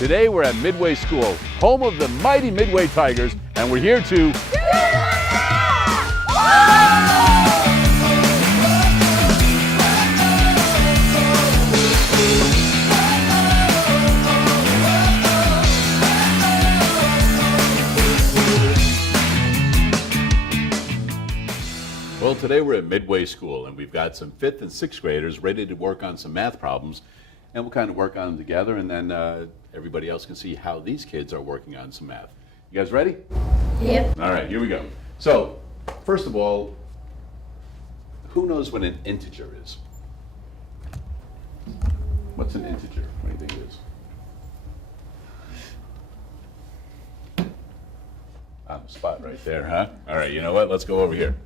Today we're at Midway School, home of the mighty Midway Tigers, and we're here to... Well, today we're at Midway School, and we've got some 5th and 6th graders ready to work on some math problems, and we'll kind of work on them together, and then everybody else can see how these kids are working on some math. You guys ready? Yep. All right, here we go. So, first of all, who knows what an integer is? What's an integer? What do you think it is? On the spot right there, huh? All right, you know what? Let's go over here.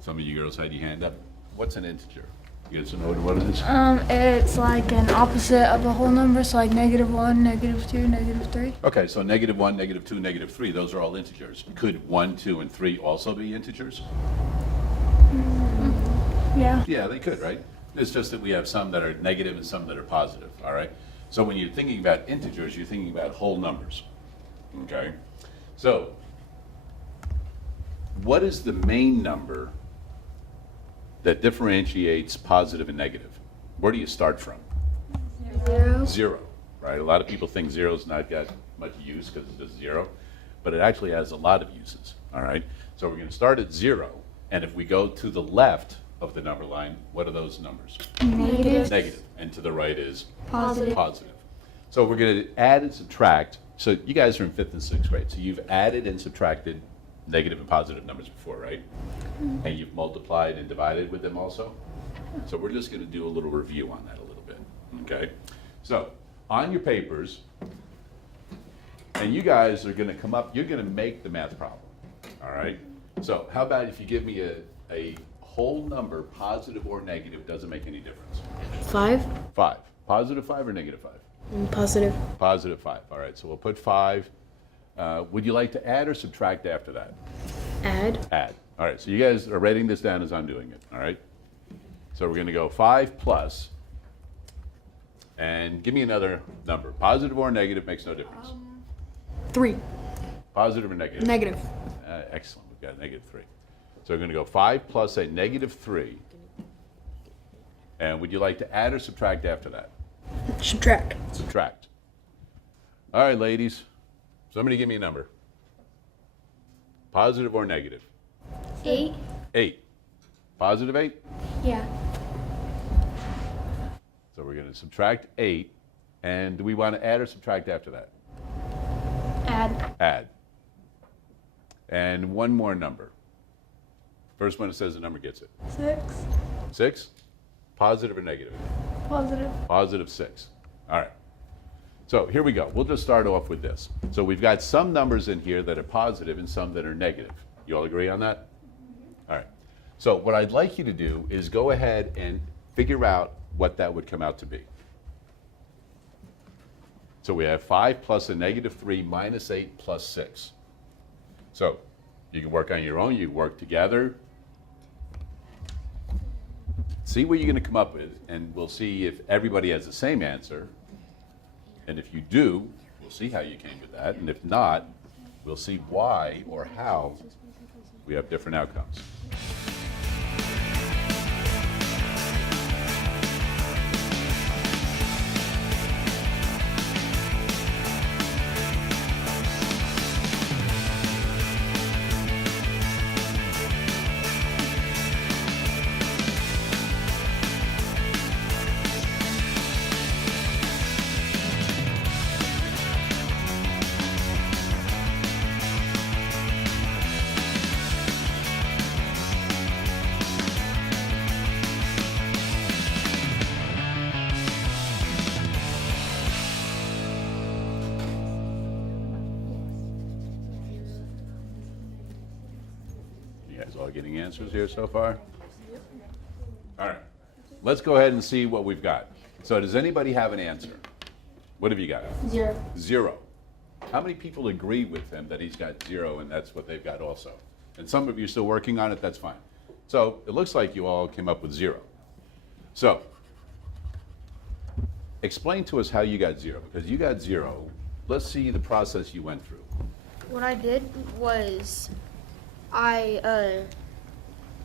Some of you girls had your hand up. What's an integer? You guys know what it is? It's like an opposite of a whole number, so like -1, -2, -3. Okay, so -1, -2, -3, those are all integers. Could 1, 2, and 3 also be integers? Yeah. Yeah, they could, right? It's just that we have some that are negative and some that are positive, all right? So when you're thinking about integers, you're thinking about whole numbers, okay? So, what is the main number that differentiates positive and negative? Where do you start from? 0. 0, right? A lot of people think 0's not got much use because it's just 0, but it actually has a lot of uses, all right? So we're going to start at 0, and if we go to the left of the number line, what are those numbers? Negative. Negative, and to the right is? Positive. Positive. So we're going to add and subtract. So you guys are in 5th and 6th grade, so you've added and subtracted negative and positive numbers before, right? And you've multiplied and divided with them also? So we're just going to do a little review on that a little bit, okay? So on your papers, and you guys are going to come up, you're going to make the math problem, all right? So how about if you give me a whole number, positive or negative, doesn't make any difference. 5. 5. Positive 5 or negative 5? Positive. Positive 5. All right, so we'll put 5. Would you like to add or subtract after that? Add. Add. All right, so you guys are writing this down as I'm doing it, all right? So we're going to go 5 plus, and give me another number. Positive or negative makes no difference. 3. Positive or negative? Negative. Excellent, we've got -3. So we're going to go 5 plus a -3. And would you like to add or subtract after that? Subtract. Subtract. All right, ladies, somebody give me a number. Positive or negative? 8. 8. Positive 8? Yeah. So we're going to subtract 8. And do we want to add or subtract after that? Add. Add. And one more number. First one that says the number gets it. 6. 6? Positive or negative? Positive. Positive 6. All right. So here we go. We'll just start off with this. So we've got some numbers in here that are positive and some that are negative. You all agree on that? All right. So what I'd like you to do is go ahead and figure out what that would come out to be. So we have 5 plus a -3 minus 8 plus 6. So you can work on your own. You can work together. See what you're going to come up with, and we'll see if everybody has the same answer. And if you do, we'll see how you came to that. And if not, we'll see why or how we have different outcomes. You guys all getting answers here so far? All right. Let's go ahead and see what we've got. So does anybody have an answer? What have you got? 0. 0. How many people agree with him that he's got 0 and that's what they've got also? And some of you are still working on it, that's fine. So it looks like you all came up with 0. So explain to us how you got 0, because you got 0. let's see the process you went through. What I did was I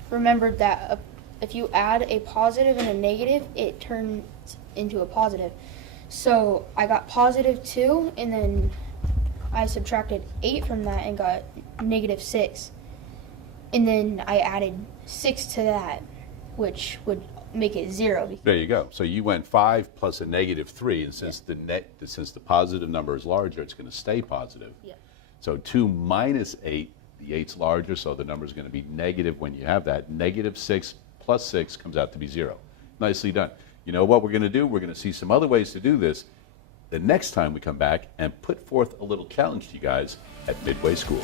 remembered that if you add a positive and a negative, it turns into a positive. So I got positive 2, and then I subtracted 8 from that and got negative 6. And then I added 6 to that, which would make it 0. There you go. So you went 5 plus a negative 3, and since since the positive number is larger, it's going to stay positive. Yeah. So 2 minus 8, the 8's larger, so the number is going to be negative when you have that. Negative 6 plus 6 comes out to be 0. Nicely done. You know what we're going to do? We're going to see some other ways to do this the next time we come back and put forth a little challenge to you guys at Midway School.